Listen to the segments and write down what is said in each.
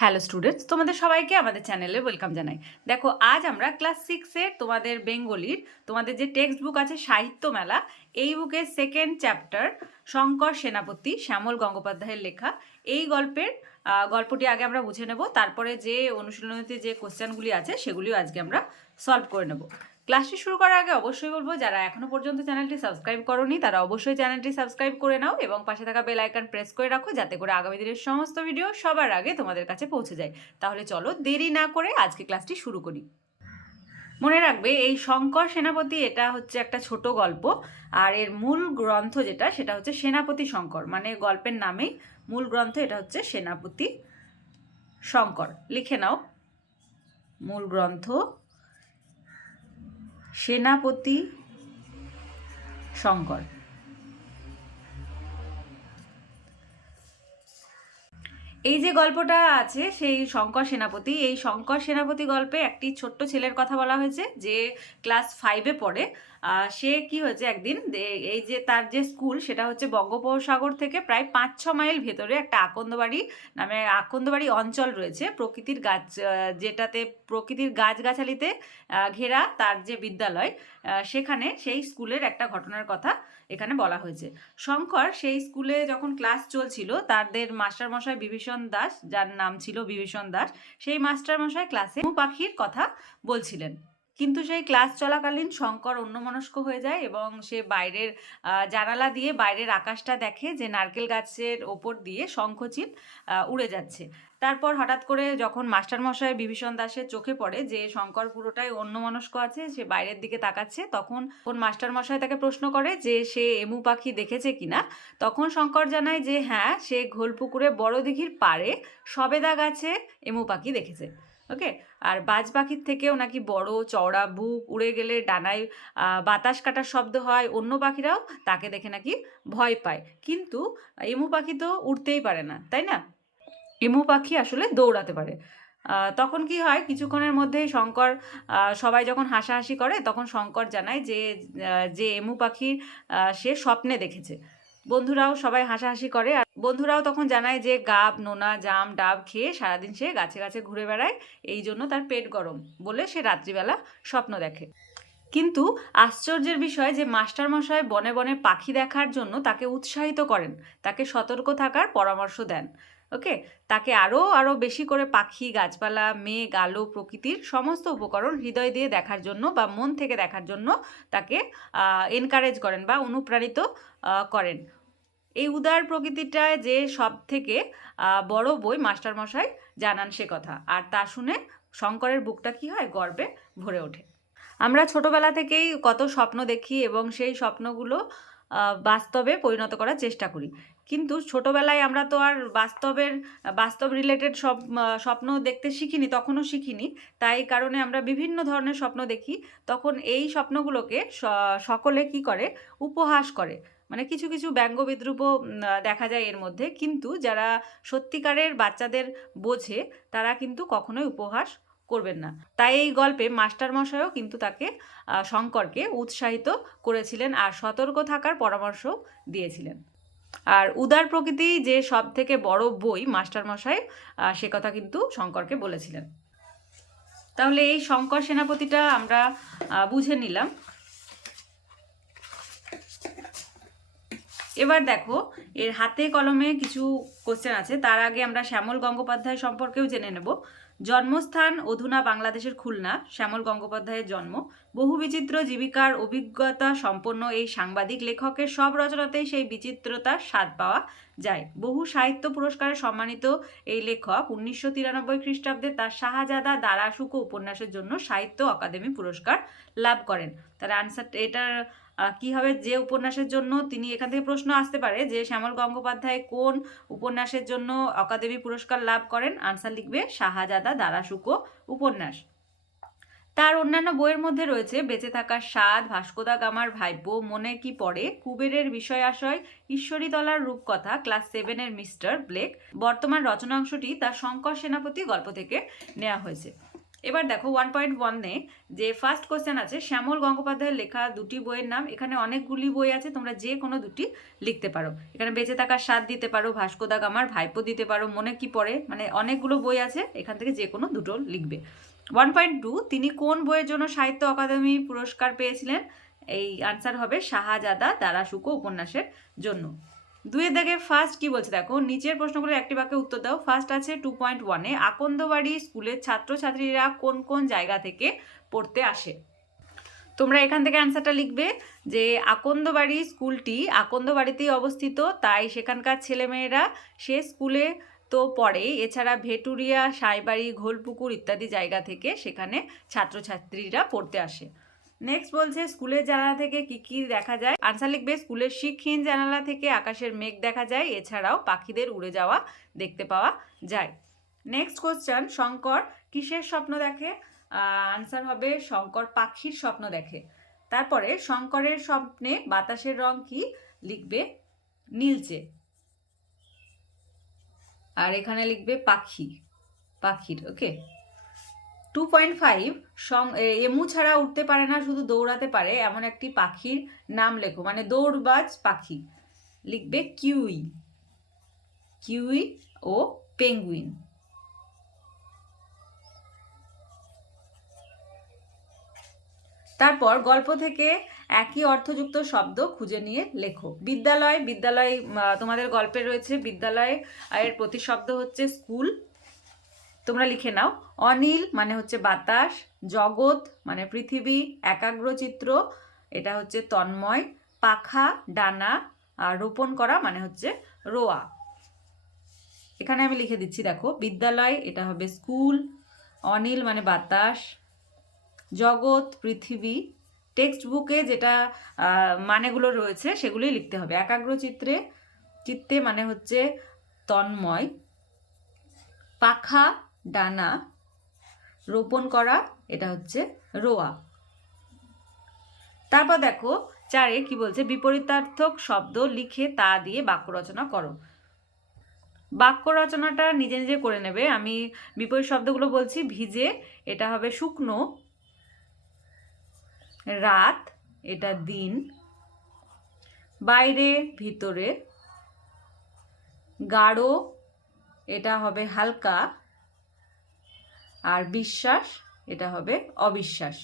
Hello students তোমাদের সবাইকে আমাদের চ্যানেলে ওয়েলকাম জানাই। দেখো, আজ আমরা ক্লাস সিক্সের তোমাদের বেঙ্গলির তোমাদের যে টেক্সট বুক আছে, সাহিত্য মেলা, এই বুকের সেকেন্ড চ্যাপ্টার শঙ্কর সেনাপতি, শ্যামল গঙ্গোপাধ্যায়ের লেখা। এই গল্পের গল্পটি আগে আমরা বুঝে নেব। তারপরে যে অনুশীলনীতে যে কোশ্চেনগুলি আছে, সেগুলিও আজকে আমরা সলভ করে নেব। ক্লাসটি শুরু করার আগে অবশ্যই বলব, যারা এখনও পর্যন্ত চ্যানেলটি সাবস্ক্রাইব করনি, তারা অবশ্যই চ্যানেলটি সাবস্ক্রাইব করে নাও এবং পাশে থাকা বেল আইকন প্রেস করে রাখো, যাতে করে আগামী দিনের সমস্ত ভিডিও সবার আগে তোমাদের কাছে পৌঁছে যায়। তাহলে চলো দেরি না করে আজকে ক্লাসটি শুরু করি। মনে রাখবে, এই শঙ্কর সেনাপতি এটা হচ্ছে একটা ছোট গল্প, আর এর মূল গ্রন্থ যেটা, সেটা হচ্ছে সেনাপতি শঙ্কর মানে গল্পের নামেই মূল গ্রন্থ এটা হচ্ছে সেনাপতি শঙ্কর। লিখে নাও। মূল গ্রন্থ সেনাপতি শঙ্কর। এই যে গল্পটা আছে, সেই শঙ্কর সেনাপতি, এই শঙ্কর সেনাপতি গল্পে একটি ছোট্ট ছেলের কথা বলা হয়েছে, যে ক্লাস ফাইভে পড়ে। সে কি হয়েছে একদিন এই যে তার যে স্কুল সেটা হচ্ছে বঙ্গোপসাগর থেকে প্রায় পাঁচ, ছ মাইল ভেতরে একটা আকন্দবাড়ি নামে আকন্দবাড়ি অঞ্চল রয়েছে। প্রকৃতির গাছ যেটাতে প্রকৃতির গাছগাছালিতে ঘেরা তার যে বিদ্যালয় সেখানে সেই স্কুলের একটা ঘটনার কথা এখানে বলা হয়েছে। শঙ্কর সেই স্কুলে যখন ক্লাস চলছিল, তাদের মাস্টারমশাই বিভীষণ দাস, যার নাম ছিল বিভীষণ দাস, সেই মাস্টারমশাই ক্লাসে পাখির কথা বলছিলেন। কিন্তু সেই ক্লাস চলাকালীন শঙ্কর অন্যমনস্ক হয়ে যায় এবং সে বাইরের জানালা দিয়ে বাইরের আকাশটা দেখে যে নারকেল গাছের ওপর দিয়ে শঙ্খচিল উড়ে যাচ্ছে। তারপর হঠাৎ করে যখন মাস্টারমশাই বিভীষণ দাসের চোখে পড়ে যে শঙ্কর পুরোটাই অন্যমনস্ক আছে, সে বাইরের দিকে তাকাচ্ছে, তখন কোন মাস্টারমশাই তাকে প্রশ্ন করে যে সে এমু পাখি দেখেছে কিনা? তখন শঙ্কর জানায় যে হ্যাঁ সে ঘোলপুকুরে বড় দিঘির পাড়ে সবেদা গাছে এমু পাখি দেখেছে। ওকে? আর বাজ পাখির থেকেও নাকি বড় চওড়া বুক উড়ে গেলে ডানায় বাতাস কাটার শব্দ হয় অন্য পাখিরাও তাকে দেখে নাকি ভয় পায়। কিন্তু এমু পাখি তো উড়তেই পারে না, তাই না? এমু পাখি আসলে দৌড়াতে পারে। তখন কি হয় কিছুক্ষণের মধ্যেই শঙ্কর সবাই যখন হাসাহাসি করে তখন শঙ্কর জানায় যে যে এমু পাখি সে স্বপ্নে দেখেছে। বন্ধুরাও সবাই হাসাহাসি করে আর বন্ধুরাও তখন জানায় যে গাব, নোনা, জাম, ডাব খেয়ে সারাদিন সে গাছে গাছে ঘুরে বেড়ায়, এই জন্য তার পেট গরম বলে সে রাত্রিবেলা স্বপ্ন দেখে। কিন্তু আশ্চর্যের বিষয় যে মাস্টারমশাই বনে বনে পাখি দেখার জন্য তাকে উৎসাহিত করেন, তাকে সতর্ক থাকার পরামর্শ দেন ওকে তাকে আরও আরও বেশি করে পাখি, গাছপালা, মেঘ, আলো, প্রকৃতির সমস্ত উপকরণ হৃদয় দিয়ে দেখার জন্য বা মন থেকে দেখার জন্য তাকে এনকারেজ করেন বা অনুপ্রাণিত করেন। এই উদার প্রকৃতিটায় যে সব থেকে বড় বই মাস্টারমশাই জানান সে কথা। আর তা শুনে শঙ্করের বুকটা কি হয়? গর্বে ভরে ওঠে। আমরা ছোটবেলা থেকেই কত স্বপ্ন দেখি এবং সেই স্বপ্নগুলো বাস্তবে পরিণত করার চেষ্টা করি। কিন্তু ছোটবেলায় আমরা তো আর বাস্তবের, বাস্তব রিলেটেড সব স্বপ্ন দেখতে শিখিনি, তখনও শিখিনি। তাই কারণে আমরা বিভিন্ন ধরনের স্বপ্ন দেখি। তখন এই স্বপ্নগুলোকে সকলে কি করে? উপহাস করে। মানে কিছু কিছু ব্যঙ্গ বিদ্রুপও দেখা যায় এর মধ্যে। কিন্তু যারা সত্যিকারের বাচ্চাদের বোঝে, তারা কিন্তু কখনোই উপহাস করবেন না। তাই এই গল্পে মাস্টারমশাইও কিন্তু তাকে শঙ্করকে উৎসাহিত করেছিলেন আর সতর্ক থাকার পরামর্শ দিয়েছিলেন। আর উদার প্রকৃতি যে সব থেকে বড় বই মাস্টারমশাই সে কথা কিন্তু শঙ্করকে বলেছিলেন। তাহলে এই শঙ্কর সেনাপতিটা আমরা বুঝে নিলাম। এবার দেখো, এর হাতে কলমে কিছু কোশ্চেন আছে। তার আগে আমরা শ্যামল গঙ্গোপাধ্যায় সম্পর্কেও জেনে নেব। জন্মস্থান অধুনা বাংলাদেশের খুলনা, শ্যামল গঙ্গোপাধ্যায়ের জন্ম। বহু বিচিত্র জীবিকার অভিজ্ঞতা সম্পন্ন এই সাংবাদিক লেখকের সব রচনাতেই সেই বিচিত্রতার স্বাদ পাওয়া যায়। বহু সাহিত্য পুরস্কারে সম্মানিত এই লেখক উনিশশো তিরানব্বই খ্রিস্টাব্দে তার শাহজাদা দারাশুকো উপন্যাসের জন্য সাহিত্য অকাদেমি পুরস্কার লাভ করেন। তার আনসার এটার কি হবে? যে উপন্যাসের জন্য তিনি এখান থেকে প্রশ্ন আসতে পারে যে শ্যামল গঙ্গোপাধ্যায় কোন উপন্যাসের জন্য অকাদেমি পুরস্কার লাভ করেন? আনসার লিখবে শাহাজাদা দারাশুকো উপন্যাস। তার অন্যান্য বইয়ের মধ্যে রয়েছে বেঁচে থাকার স্বাদ ভাস্কোদা গামার ভাইব্য মনে কি পড়ে? কুবেরের বিষয় আশয় ঈশ্বরীতলার রূপকথা, ক্লাস সেভেনের মিস্টার ব্লেক। বর্তমান রচনাংশটি তার শঙ্কর সেনাপতি গল্প থেকে নেওয়া হয়েছে। এবার দেখো ওয়ান পয়েন্ট ওয়ানে যে ফার্স্ট কোশ্চেন আছে, শ্যামল গঙ্গোপাধ্যায়ের লেখা দুটি বইয়ের নাম, এখানে অনেকগুলি বই আছে, তোমরা যে কোনো দুটি লিখতে পারো। এখানে বেঁচে থাকার স্বাদ দিতে পারো, ভাস্কো দা গামার ভাইপো দিতে পারো, মনে কি পড়ে মানে অনেকগুলো বই আছে, এখান থেকে যে কোনো দুটো লিখবে। ওয়ান পয়েন্ট টু তিনি কোন বইয়ের জন্য সাহিত্য অকাদেমি পুরস্কার পেয়েছিলেন? এই আনসার হবে শাহজাদা দারাশুকো উপন্যাসের জন্য। দুয়ের দাগে ফার্স্ট কি বলছে? দেখো, নিচের প্রশ্নগুলোর একটি বাক্যে উত্তর দাও। ফার্স্ট আছে টু পয়েন্ট ওয়ানে আকন্দবাড়ি স্কুলের ছাত্রছাত্রীরা কোন কোন জায়গা থেকে পড়তে আসে? তোমরা এখান থেকে অ্যান্সারটা লিখবে যে, আকন্দবাড়ি স্কুলটি আকন্দবাড়িতেই অবস্থিত, তাই সেখানকার ছেলেমেয়েরা সে স্কুলে তো পড়ে। এছাড়া ভেটুরিয়া, সাইবাড়ি, ঘোলপুকুর ইত্যাদি জায়গা থেকে সেখানে ছাত্রছাত্রীরা পড়তে আসে। নেক্সট বলছে স্কুলের জানালা থেকে কি কি দেখা যায়? আনসার লিখবে, স্কুলের শিক্ষহীন জানালা থেকে আকাশের মেঘ দেখা যায়, এছাড়াও পাখিদের উড়ে যাওয়া দেখতে পাওয়া যায়। নেক্সট কোশ্চেন শঙ্কর কিসের স্বপ্ন দেখে? আনসার হবে, শঙ্কর পাখির স্বপ্ন দেখে। তারপরে, শঙ্করের স্বপ্নে বাতাসের রং কি? লিখবে, নীলচে। আর এখানে লিখবে, পাখি। পাখির ওকে টু পয়েন্ট ফাইভ সং এমু ছাড়া উঠতে পারে না, শুধু দৌড়াতে পারে, এমন একটি পাখির নাম লেখো মানে দৌড়বাজ পাখি। লিখবে কিউই। কিউই ও পেঙ্গুইন। তারপর গল্প থেকে একই অর্থযুক্ত শব্দ খুঁজে নিয়ে লেখো। বিদ্যালয় বিদ্যালয় তোমাদের গল্পে রয়েছে বিদ্যালয়, এর প্রতিশব্দ হচ্ছে স্কুল। তোমরা লিখে নাও। অনিল মানে হচ্ছে বাতাস, জগৎ মানে পৃথিবী একাগ্রচিত্র এটা হচ্ছে তন্ময়, পাখা, ডানা, আর রোপণ করা মানে হচ্ছে রোয়া। এখানে আমি লিখে দিচ্ছি, দেখো, বিদ্যালয়, এটা হবে স্কুল, অনিল মানে বাতাস, জগৎ, পৃথিবী টেক্সট বুকে যেটা মানেগুলো রয়েছে সেগুলোই লিখতে হবে। একাগ্রচিত্রে চিত্তে মানে হচ্ছে তন্ময়, পাখা ডানা, রোপণ করা, এটা হচ্ছে রোয়া। তারপর দেখো, চারে কি বলছে? বিপরীতার্থক শব্দ লিখে তা দিয়ে বাক্য রচনা করো। বাক্য রচনাটা নিজে নিজে করে নেবে। আমি বিপরীত শব্দগুলো বলছি, ভিজে, এটা হবে শুকনো। রাত, এটা দিন। বাইরে, ভিতরে। গাঢ়, এটা হবে হালকা। আর বিশ্বাস, এটা হবে অবিশ্বাস।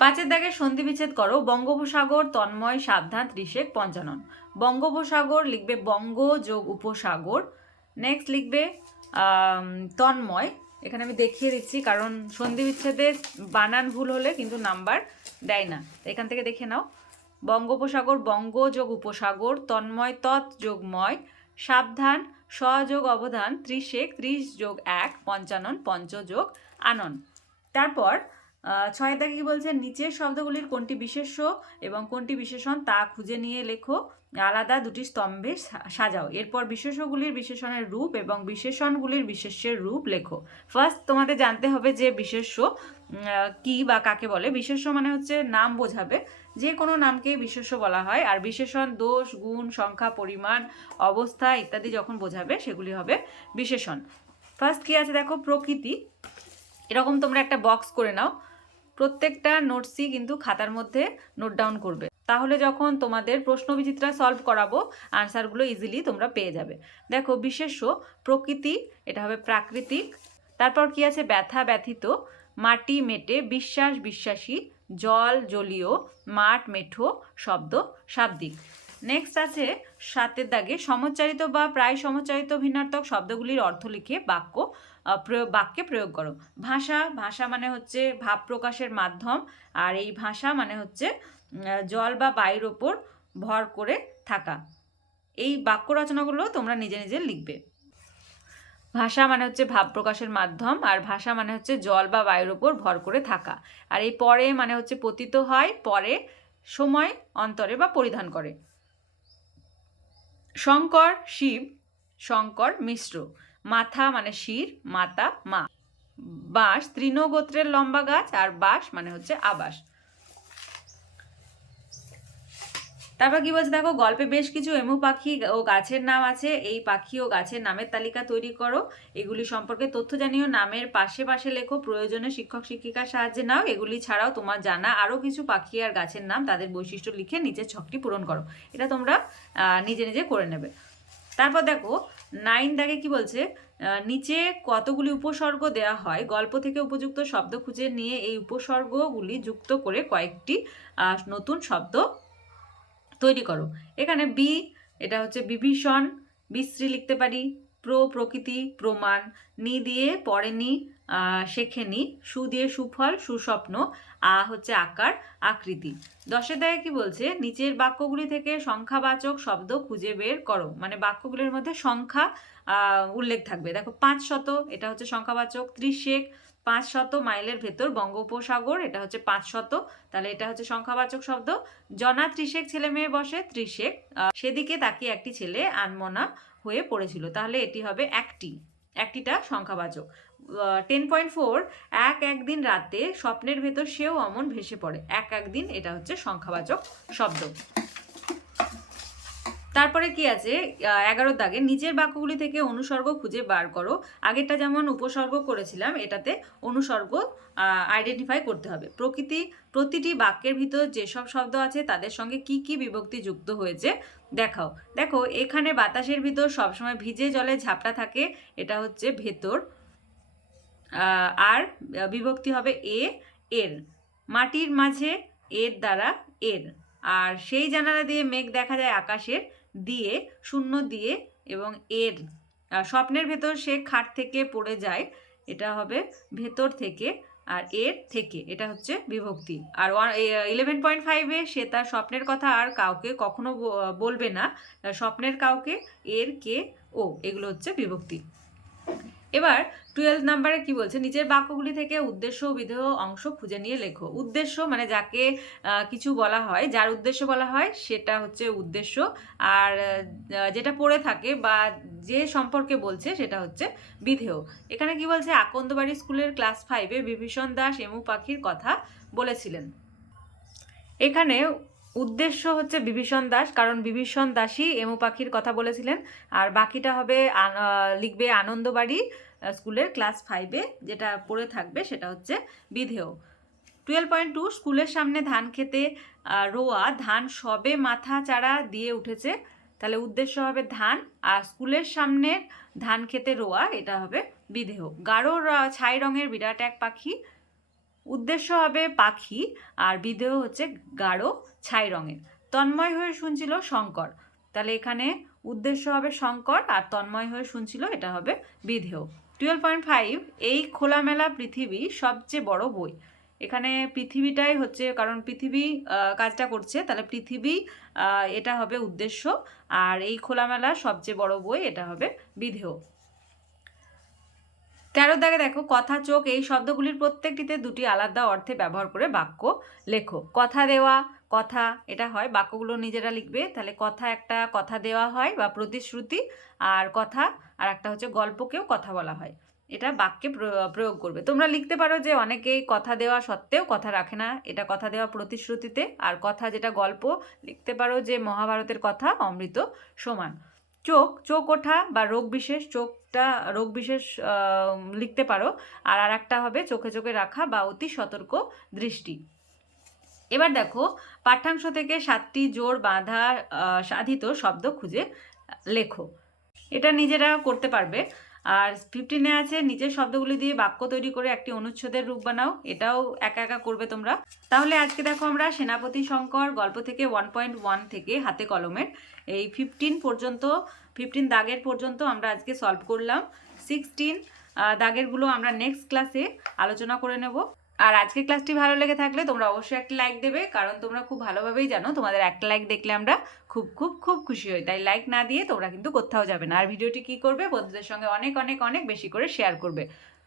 পাঁচের দাগে সন্ধি বিচ্ছেদ করো। বঙ্গোপসাগর, তন্ময়, সাবধান, ত্রিশেক, পঞ্চানন। বঙ্গোপসাগর লিখবে বঙ্গ যোগ উপসাগর। নেক্সট লিখবে তন্ময়। এখানে আমি দেখিয়ে দিচ্ছি, কারণ সন্ধি বিচ্ছেদে বানান ভুল হলে কিন্তু নাম্বার দেয় না। এখান থেকে দেখে নাও। বঙ্গোপসাগর, বঙ্গ যোগ উপসাগর, তন্ময়, তৎ যোগময় সাবধান সযোগ অবধান ত্রিশেক, ত্রিশ যোগ এক, পঞ্চানন, পঞ্চযোগ আনন। তারপর ছয় দাগে কি বলছে? নিচের শব্দগুলির কোনটি বিশেষ্য এবং কোনটি বিশেষণ তা খুঁজে নিয়ে লেখো। আলাদা দুটি স্তম্ভে সাজাও। এরপর বিশেষ্যগুলির বিশেষণের রূপ এবং বিশেষণগুলির বিশেষ্যের রূপ লেখো। ফার্স্ট তোমাদের জানতে হবে যে বিশেষ্য কি বা কাকে বলে? বিশেষ্য মানে হচ্ছে নাম বোঝাবে। যে কোনো নামকে বিশেষ্য বলা হয়। আর বিশেষণ, দোষ, গুণ, সংখ্যা, পরিমাণ, অবস্থা ইত্যাদি যখন বোঝাবে, সেগুলি হবে বিশেষণ। ফার্স্ট কি আছে দেখো? প্রকৃতি। এরকম তোমরা একটা বক্স করে নাও। প্রত্যেকটা নোটসই কিন্তু খাতার মধ্যে নোট ডাউন করবে। তাহলে যখন তোমাদের প্রশ্ন বিচিত্রা সলভ করাবো আনসারগুলো ইজিলি তোমরা পেয়ে যাবে। দেখো, বিশেষ্য, প্রকৃতি, এটা হবে প্রাকৃতিক। তারপর কি আছে? ব্যথা, ব্যথিত। মাটি, মেটে, বিশ্বাস, বিশ্বাসী। জল জলীয়, মাঠ মেঠো শব্দ শাব্দিক। নেক্সট আছে সাতের দাগে সমচ্চারিত বা প্রায় সমচ্চারিত ভিন্নার্থক শব্দগুলির অর্থ লিখে বাক্য প্রয়োগ বাক্যে প্রয়োগ করো। ভাষা ভাষা মানে হচ্ছে ভাব প্রকাশের মাধ্যম, আর এই ভাষা মানে হচ্ছে জল বা বায়ুর ওপর ভর করে থাকা। এই বাক্য রচনাগুলো তোমরা নিজে নিজে লিখবে। ভাষা মানে হচ্ছে ভাব প্রকাশের মাধ্যম, আর ভাষা মানে হচ্ছে জল বা বায়ুর ওপর ভর করে থাকা। আর এই পরে মানে হচ্ছে পতিত হয়, পরে সময়, অন্তরে বা পরিধান করে। শঙ্কর, শিব, শঙ্কর, মিশ্র। মাথা মানে শির, মাতা, মা। বাঁশ, তৃণগোত্রের লম্বা গাছ, আর বাঁশ মানে হচ্ছে আবাস। তারপর কি বলছে? দেখো, গল্পে বেশ কিছু এমু পাখি ও গাছের নাম আছে। এই পাখি ও গাছের নামের তালিকা তৈরি করো। এগুলি সম্পর্কে তথ্য জানিও। নামের পাশে পাশে লেখো, প্রয়োজনে শিক্ষক শিক্ষিকার সাহায্যে নাও। এগুলি ছাড়াও তোমার জানা আরও কিছু পাখি আর গাছের নাম তাদের বৈশিষ্ট্য লিখে নিচের ছকটি পূরণ করো। এটা তোমরা নিজে নিজে করে নেবে। তারপর দেখো, নাইন দাগে কি বলছে? নিচে কতগুলি উপসর্গ দেওয়া হয়? গল্প থেকে উপযুক্ত শব্দ খুঁজে নিয়ে এই উপসর্গগুলি যুক্ত করে কয়েকটি নতুন শব্দ তৈরি করো। এখানে বি এটা হচ্ছে বিভীষণ বিশ্রী লিখতে পারি প্র প্রকৃতি প্রমাণ নি দিয়ে পড়েনি আহ, শেখেনি সু দিয়ে সুফল সুস্বপ্ন আ হচ্ছে আকার আকৃতি। দশের দাগে কি বলছে? নিচের বাক্যগুলি থেকে সংখ্যাবাচক শব্দ খুঁজে বের করো। মানে বাক্যগুলির মধ্যে সংখ্যা উল্লেখ থাকবে। দেখো পাঁচ শত এটা হচ্ছে সংখ্যাবাচক ত্রিশেক পাঁচ শত মাইলের ভেতর বঙ্গোপসাগর, এটা হচ্ছে পাঁচ শত তাহলে এটা হচ্ছে সংখ্যাবাচক শব্দ। জনা ত্রিশেক ছেলে মেয়ে বসে, ত্রিশেক। সেদিকে তাকিয়ে একটি ছেলে আনমনা হয়ে পড়েছিল। তাহলে এটি হবে একটি। একটিটা সংখ্যাবাচক। টেন পয়েন্ট ফোর এক একদিন রাতে স্বপ্নের ভেতর সেও অমন ভেসে পড়ে। এক একদিন এটা হচ্ছে সংখ্যাবাচক শব্দ। তারপরে কি আছে? এগারো দাগে নিচের বাক্যগুলি থেকে অনুসর্গ খুঁজে বার করো। আগেরটা যেমন উপসর্গ করেছিলাম, এটাতে অনুসর্গ আইডেন্টিফাই করতে হবে। প্রকৃতি, প্রতিটি বাক্যের ভিতর যেসব শব্দ আছে, তাদের সঙ্গে কি কি বিভক্তি যুক্ত হয়েছে, দেখাও। দেখো, এখানে বাতাসের ভিতর সবসময় ভিজে জলে ঝাপটা থাকে, এটা হচ্ছে ভেতর। আর বিভক্তি হবে এ, এর। মাটির মাঝে এর দ্বারা এর। আর সেই জানালা দিয়ে মেঘ দেখা যায় আকাশের। দিয়ে, শূন্য দিয়ে এবং এর স্বপ্নের ভেতর সে খাট থেকে পড়ে যায়, এটা হবে ভেতর থেকে আর এর থেকে, এটা হচ্ছে বিভক্তি। আর ওয়ান ইলেভেন পয়েন্ট ফাইভে সে তার স্বপ্নের কথা আর কাউকে কখনো বলবে না। স্বপ্নের কাউকে, এর কে, ও, এগুলো হচ্ছে বিভক্তি। এবার টুয়েলভ নাম্বারে কি বলছে? নিচের বাক্যগুলি থেকে উদ্দেশ্য বিধেয় অংশ খুঁজে নিয়ে লেখো। উদ্দেশ্য মানে যাকে কিছু বলা হয়, যার উদ্দেশ্য বলা হয় সেটা হচ্ছে উদ্দেশ্য। আর যেটা পড়ে থাকে বা যে সম্পর্কে বলছে সেটা হচ্ছে বিধেয়। এখানে কি বলছে? আকন্দবাড়ি স্কুলের ক্লাস ফাইভে বিভীষণ দাস এমু পাখির কথা বলেছিলেন। এখানে উদ্দেশ্য হচ্ছে বিভীষণ দাস, কারণ বিভীষণ দাসই এমু পাখির কথা বলেছিলেন। আর বাকিটা হবে লিখবে আনন্দবাড়ি। স্কুলের ক্লাস ফাইভে যেটা পড়ে থাকবে সেটা হচ্ছে বিধেয়। টুয়েলভ পয়েন্ট টু স্কুলের সামনে ধান খেতে রোয়া, ধান সবে মাথা চারা দিয়ে উঠেছে। তাহলে উদ্দেশ্য হবে ধান, আর স্কুলের সামনে ধান খেতে রোয়া, এটা হবে বিধেয়। গাঢ় ছাই রঙের বিরাট এক পাখি। উদ্দেশ্য হবে পাখি, আর বিধেয় হচ্ছে গাঢ়, ছাই রঙের। তন্ময় হয়ে শুনছিল শঙ্কর। তাহলে এখানে উদ্দেশ্য হবে শঙ্কর, আর তন্ময় হয়ে শুনছিল এটা হবে বিধেয়। টুয়েলভ পয়েন্ট ফাইভ এই খোলামেলা পৃথিবী সবচেয়ে বড় বই। এখানে পৃথিবীটাই হচ্ছে, কারণ পৃথিবী কাজটা করছে, তাহলে পৃথিবী এটা হবে উদ্দেশ্য, আর এই খোলামেলা সবচেয়ে বড় বই এটা হবে বিধেয়। তেরো দাগে দেখো, কথা, চোখ এই শব্দগুলির প্রত্যেকটিতে দুটি আলাদা অর্থে ব্যবহার করে বাক্য লেখো। কথা দেওয়া কথা, এটা হয়, বাক্যগুলো নিজেরা লিখবে, তাহলে কথা একটা কথা দেওয়া হয় বা প্রতিশ্রুতি, আর কথা, আর একটা হচ্ছে গল্পকেও কথা বলা হয়। এটা বাক্যে প্র- প্রয়োগ করবে। তোমরা লিখতে পারো যে অনেকেই কথা দেওয়া সত্ত্বেও কথা রাখে না। এটা কথা দেওয়া প্রতিশ্রুতিতে, আর কথা যেটা গল্প, লিখতে পারো যে মহাভারতের কথা, অমৃত, সমান। চোখ চোখ ওঠা বা রোগ বিশেষ, চোখটা, রোগ বিশেষ লিখতে পারো। আর আর একটা হবে চোখে চোখে রাখা বা অতি সতর্ক দৃষ্টি। এবার দেখো, পাঠ্যাংশ থেকে সাতটি জোর বাঁধা সাধিত শব্দ খুঁজে লেখো। এটা নিজেরা করতে পারবে। আর ফিফটিনে আছে, নিচের শব্দগুলি দিয়ে বাক্য তৈরি করে একটি অনুচ্ছেদের রূপ বানাও। এটাও একা একা করবে তোমরা। তাহলে আজকে দেখো আমরা সেনাপতি শঙ্কর, গল্প থেকে ওয়ান পয়েন্ট ওয়ান থেকে হাতে কলমের। এই ফিফটিন পর্যন্ত ফিফটিন দাগের পর্যন্ত আমরা আজকে সলভ করলাম। সিক্সটিন দাগেরগুলো আমরা নেক্সট ক্লাসে আলোচনা করে নেব। আর আজকের ক্লাসটি ভালো লেগে থাকলে তোমরা অবশ্যই একটা লাইক দেবে, কারণ তোমরা খুব ভালোভাবেই জানো তোমাদের একটা লাইক দেখলে আমরা খুব খুব খুব খুশি হই। তাই লাইক না দিয়ে তোমরা কিন্তু কোথাও যাবে না। আর ভিডিওটি কি করবে? বন্ধুদের সঙ্গে অনেক অনেক অনেক বেশি করে শেয়ার করবে।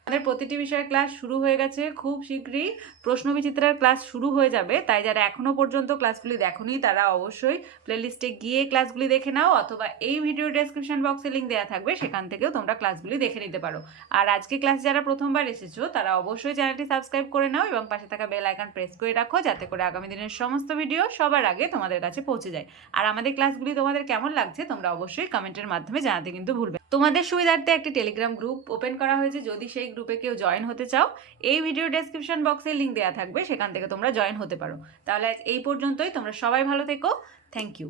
আমাদের প্রতিটি বিষয়ের ক্লাস শুরু হয়ে গেছে খুব শীঘ্রই। প্রশ্ন বিচিত্রার ক্লাস শুরু হয়ে যাবে, তাই যারা এখনও পর্যন্ত ক্লাসগুলি দেখোনি তারা অবশ্যই প্লেলিস্টে গিয়ে ক্লাসগুলি দেখে নাও অথবা এই ভিডিও ডেসক্রিপশন বক্সে লিঙ্ক দেওয়া থাকবে, সেখান থেকেও তোমরা ক্লাসগুলি দেখে নিতে পারো। আর আজকে ক্লাস যারা প্রথমবার এসেছ, তারা অবশ্যই চ্যানেলটি সাবস্ক্রাইব করে নাও এবং পাশে থাকা বেল আইকন প্রেস করে রাখো, যাতে করে আগামী দিনের সমস্ত ভিডিও সবার আগে তোমাদের কাছে পৌঁছে যায়। আর আমাদের ক্লাসগুলি তোমাদের কেমন লাগছে তোমরা অবশ্যই কমেন্টের মাধ্যমে জানাতে কিন্তু ভুলবে। তোমাদের সুবিধার্থে একটি টেলিগ্রাম গ্রুপ ওপেন করা হয়েছে। যদি সেই গ্রুপে কেউ জয়েন হতে চাও, এই ভিডিও ডেসক্রিপশন বক্সে লিঙ্ক দেওয়া থাকবে। সেখান থেকে তোমরা জয়েন হতে পারো। তাহলে এই পর্যন্তই। তোমরা সবাই ভালো থেকো। Thank you